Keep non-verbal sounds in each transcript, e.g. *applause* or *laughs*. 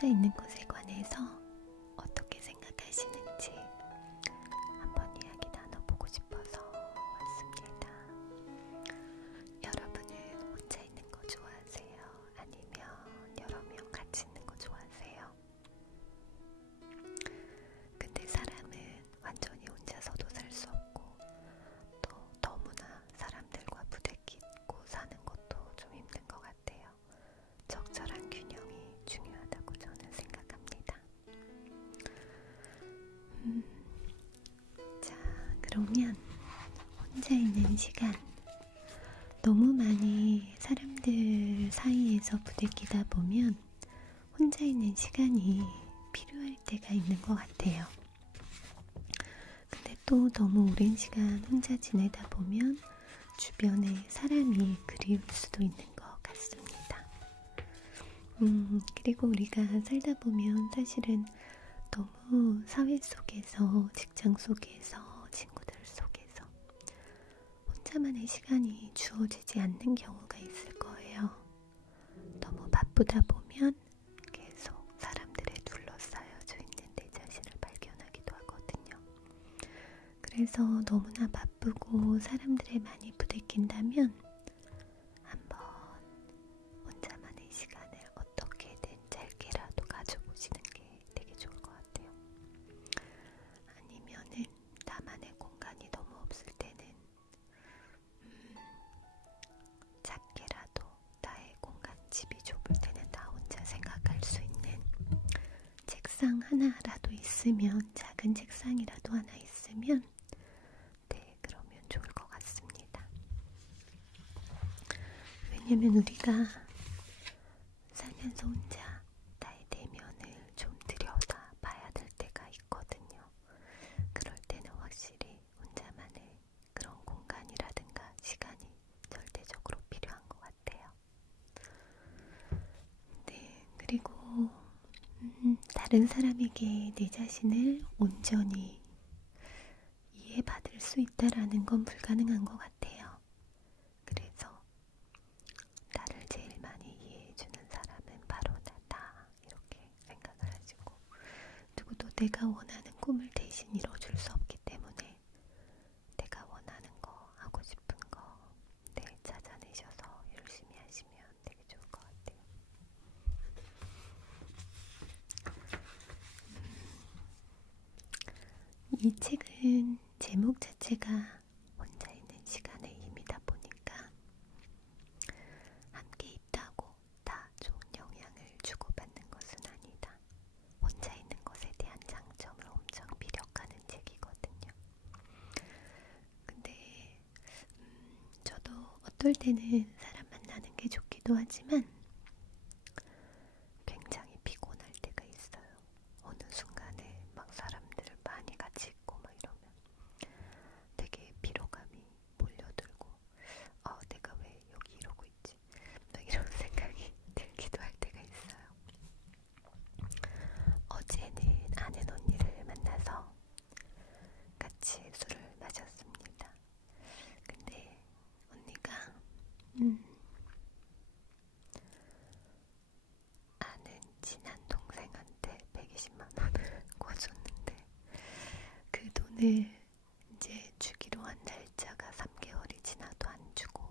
혼자 있는 것에 그러면 혼자 있는 시간 너무 많이 사람들 사이에서 부대끼다 보면 혼자 있는 시간이 필요할 때가 있는 것 같아요. 근데 또 너무 오랜 시간 혼자 지내다 보면 주변에 사람이 그리울 수도 있는 것 같습니다. 음, 그리고 우리가 살다 보면 사실은 너무 사회 속에서, 직장 속에서 혼자만의 시간이 주어지지 않는 경우가 있을 거예요. 너무 바쁘다 보면 계속 사람들에 둘러싸여져 있는 내 자신을 발견하기도 하거든요. 그래서 너무나 바쁘고 사람들에 많이 부대낀다면 우리가 살면서 혼자 나의 내면을 좀 들여다 봐야 될 때가 있거든요. 그럴 때는 확실히 혼자만의 그런 공간이라든가 시간이 절대적으로 필요한 것 같아요. 네, 그리고 음, 다른 사람에게 내 자신을 온전히 이해받을 수 있다라는 건 불가능한 것 같아요. 그래서 나를 제일 많이 이해해주는 사람은 바로 나다 이렇게 생각을 하시고 누구도 내가 원하는 꿈을 대신 이뤄줄 수 없기 때문에 내가 원하는 거 하고 싶은 거 네, 찾아내셔서 열심히 하시면 되게 좋을 것 같아요. 이 책은 제목 자체가 혼자 있는 시간의 힘이다 보니까 함께 있다고 다 좋은 영향을 주고받는 것은 아니다. 혼자 있는 것에 대한 장점을 엄청 피력하는 책이거든요. 근데 음, 저도 어떨 때는 사람 만나는 게 좋기도 하지만 굉장히 피곤할 때가 있어요. 어느 순간에 막 사람들을 많이 같이 있고 막 이러면 되게 피로감이 몰려들고 어 내가 왜 여기 이러고 있지? 막 이런 생각이 들기도 할 때가 있어요. 어제는 아는 언니를 만나서 같이 술을 마셨습니다. 근데 언니가 음 아는 친한 동생한테 120만 원을 꿔줬는데 그 돈을 이제 주기로 한 날짜가 3개월이 지나도 안 주고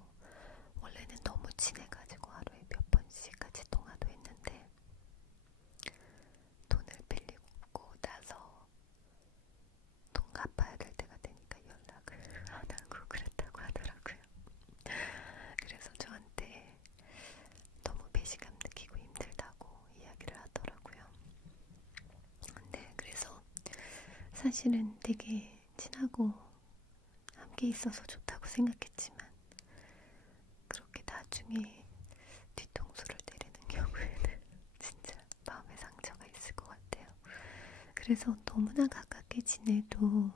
원래는 너무 친해가지고 하루에 몇 번씩 같이 통화도 했는데 돈을 빌리고 나서 돈 갚아야 될 때가 되니까 연락을 안 하고 그랬다고 하더라고요. 그래서 저한테 너무 배신감 느끼고 힘들다고 이야기를 하더라고요. 근데 그래서 사실은 되게 친하고 함께 있어서 좋다고 생각했지만 그렇게 나중에 뒤통수를 때리는 경우에는 *laughs* 진짜 마음에 상처가 있을 것 같아요. 그래서 너무나 가깝게 지내도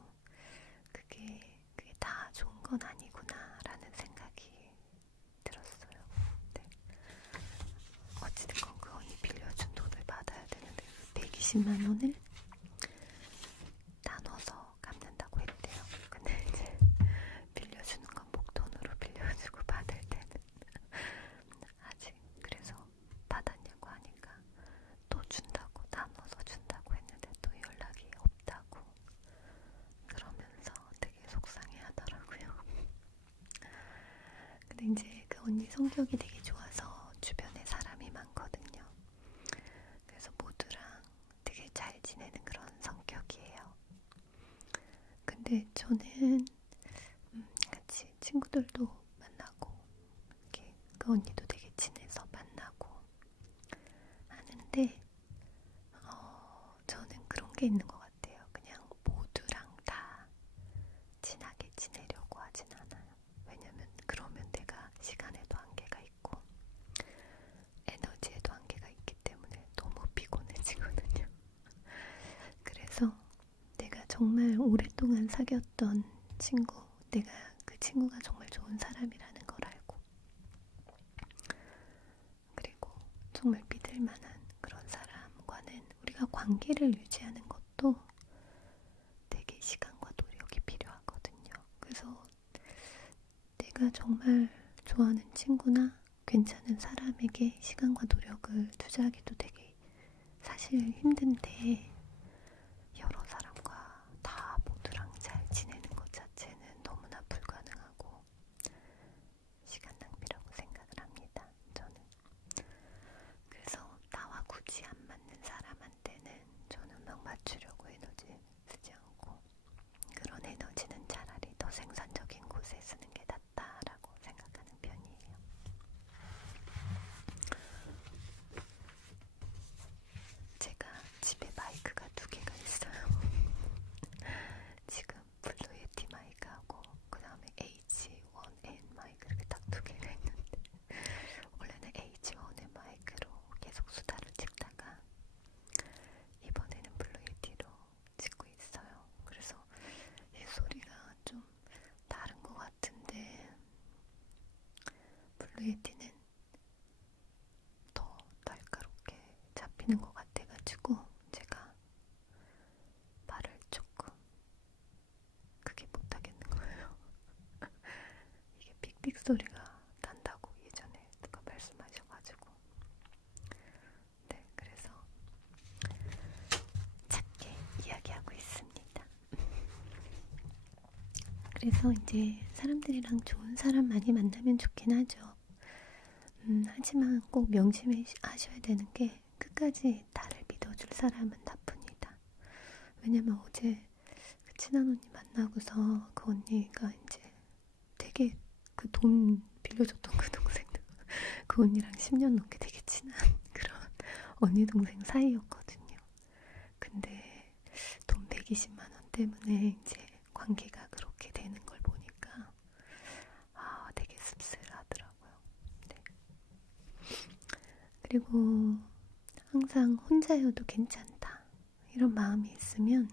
그게 그게 다 좋은 건 아니구나라는 생각이 들었어요. 네. 어찌됐건 그 언니 빌려준 돈을 받아야 되는데 120만 원을 성격이 되게 정말 오랫동안 사귀었던 친구, 내가 그 친구가 정말 좋은 사람이라는 걸 알고, 그리고 정말 믿을 만한 그런 사람과는 우리가 관계를 유지하는 것도 되게 시간과 노력이 필요하거든요. 그래서 내가 정말 좋아하는 친구나 괜찮은 사람에게 시간과 노력을 투자하기도 되게 사실 힘든데, 그래서 이제 사람들이랑 좋은 사람 많이 만나면 좋긴 하죠. 음, 하지만 꼭 명심하셔야 되는 게 끝까지 나를 믿어줄 사람은 나뿐이다. 왜냐면 어제 그 친한 언니 만나고서 그 언니가 이제 되게 그돈 빌려줬던 그 동생, *laughs* 그 언니랑 10년 넘게 되게 친한 *laughs* 그런 언니 동생 사이였거든요. 근데 돈 120만 원 때문에 이제 관계가 그리고 항상 혼자여도 괜찮다. 이런 마음이 있으면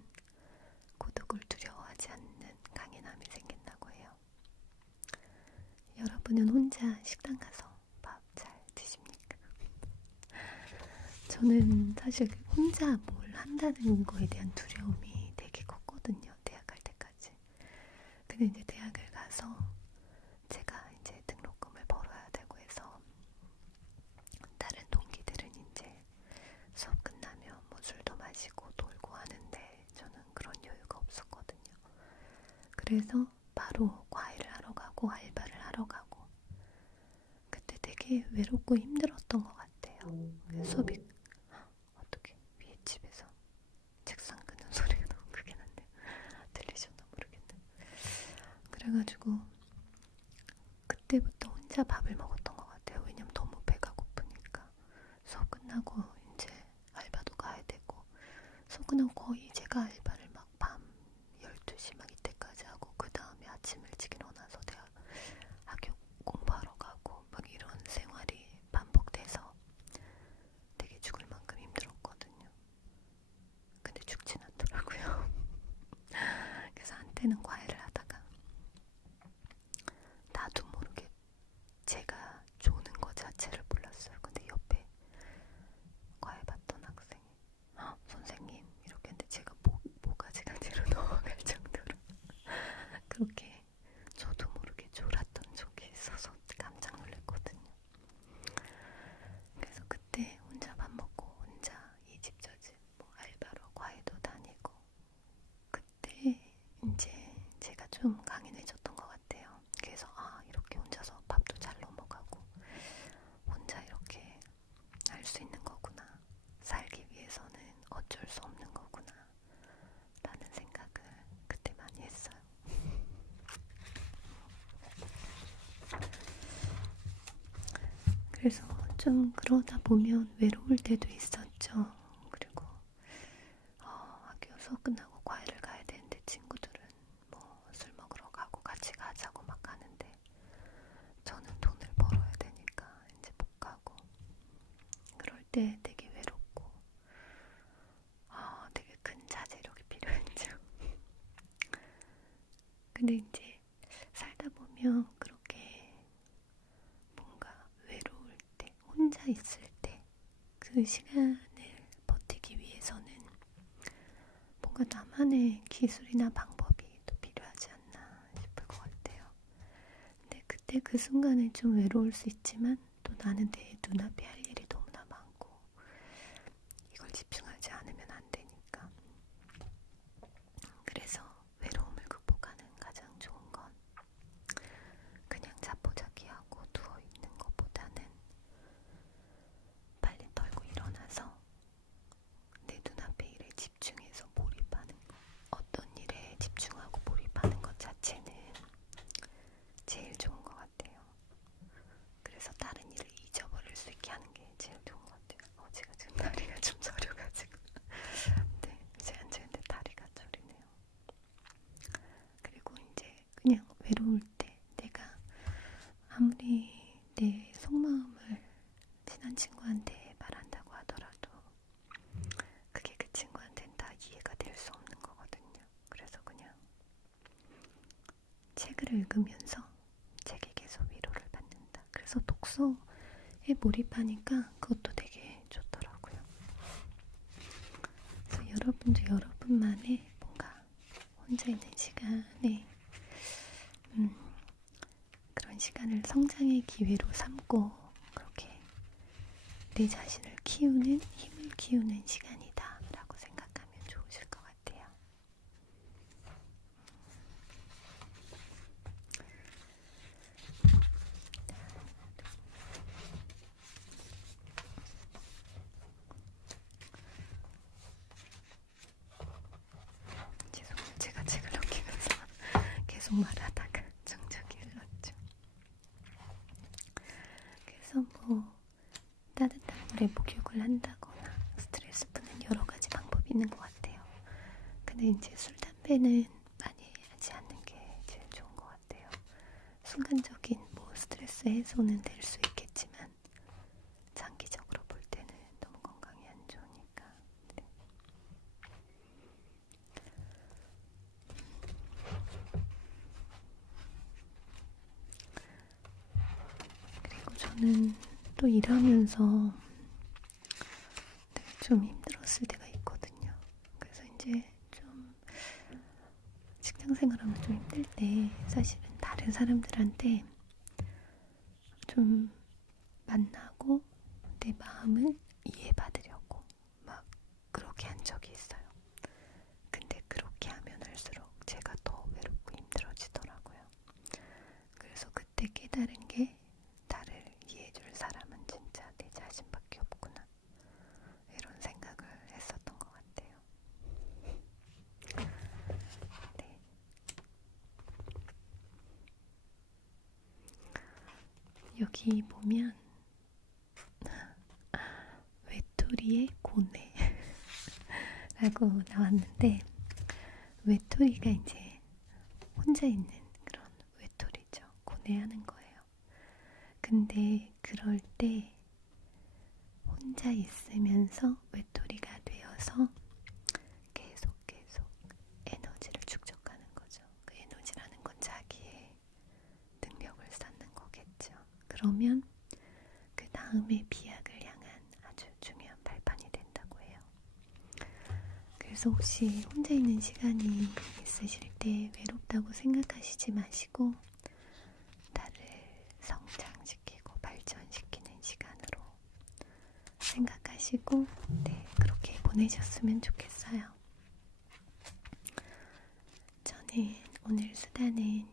고독을 두려워하지 않는 강인함이 생긴다고 해요. 여러분은 혼자 식당 가서 밥 잘 드십니까? 저는 사실 혼자 뭘 한다는 거에 대한 두려움이 그래서 바로 과외를 하러 가고 알바를 하러 가고 그때 되게 외롭고 힘들었던 것 같아요. 네. 수업이 能快 좀 그러다 보면 외로울 때도 있었죠. 그리고 어, 학교 수업 끝나고 과외를 가야 되는데 친구들은 뭐술 먹으러 가고 같이 가자고 막 가는데 저는 돈을 벌어야 되니까 이제 못 가고 그럴 때 되게 외롭고 아 되게 큰 자제력이 필요했죠. 근데 이제 살다 보면 그렇게 뭔가 외로울 때, 혼자 있을 때, 그 시간을 버티기 위해서는 뭔가 나만의 기술이나 방법이 또 필요하지 않나 싶을 것 같아요. 근데 그때 그 순간에 좀 외로울 수 있지만 또 나는 내 눈앞에 할 일이 너무나 많고 이걸 집중하지 않으면 안 되니까. 그래서 외로움을 극복하는 가장 좋은 건 그냥 자포자기하고 누워있는 것보다는 빨리 털고 일어나서 내 눈앞에 일에 집중해서 몰입하는 것. 어떤 일에 집중하고 몰입하는 것 자체는 제일 좋은 것 같아요. 그래서 다른 일을 잊어버릴 수 있게 하는 게 제일 좋은 것 같아요. 어, 제가 지금 다리가 좀 저려가지고. 네, 이제 앉았는데 다리가 저리네요. 그리고 이제 그냥 외로울 때 내가 아무리 내 속마음을 친한 친구한테 말한다고 하더라도 그게 그 친구한테는 다 이해가 될수 없는 거거든요. 그래서 그냥 책을 읽으면서 책에 계속 위로를 받는다. 그래서 독서에 몰입하니까 그것도 되게 좋더라고요. 그래서 여러분도 여러분만의 뭔가 혼자 있는 시간에 음, 그런 시간을 성장의 기회로 삼고 그렇게 내 자신을 키우는 힘을 키우는 시간이다 라고 생각하면 좋으실 것 같아요. 죄송해요. 제가 책을 넘기면서 계속 말하다가 정적이 흘렀죠. 그래서 뭐 따뜻한 물에 목욕을 한다거나 스트레스 푸는 여러 가지 방법이 있는 것 같아요. 근데 이제 술, 담배는 많이 하지 않는 게 제일 좋은 것 같아요. 순간적인 뭐 스트레스 해소는 될수 있겠지만 장기적으로 볼 때는 너무 건강에 안 좋으니까. 네. 그리고 저는 또 일하면서 되게 좀 힘들었을 때가 있거든요. 그래서 이제 좀 직장 생활하면 좀 힘들 때 사실은 다른 사람들한테 좀 만나고 내 마음을 이해받으려고 막 그렇게 한 적이 있어요. 근데 그렇게 하면 할수록 제가 더 외롭고 힘들어지더라고요. 그래서 그때 깨달은 게 나를 이해해줄 사람은 진짜 내 자신밖에 없구나. 이런 생각을 했었던 것 같아요. 네. 여기 보면 외톨이의 고뇌 *laughs* 라고 나왔는데 외톨이가 이제 혼자 있는 그런 외톨이죠. 고뇌하는 거예요. 근데 그럴 때 혼자 있으면서 외톨이가 되어서 계속 계속 에너지를 축적하는 거죠. 그 에너지라는 건 자기의 능력을 쌓는 거겠죠. 그러면 그 다음에 비약을 향한 아주 중요한 발판이 된다고 해요. 그래서 혹시 혼자 있는 시간이 있으실 때 외롭다고 생각하시지 마시고 나를 성장시키고 발전시키는 시간으로 생각하시고 네, 그렇게 보내셨으면 좋겠어요. 저는 오늘 수다는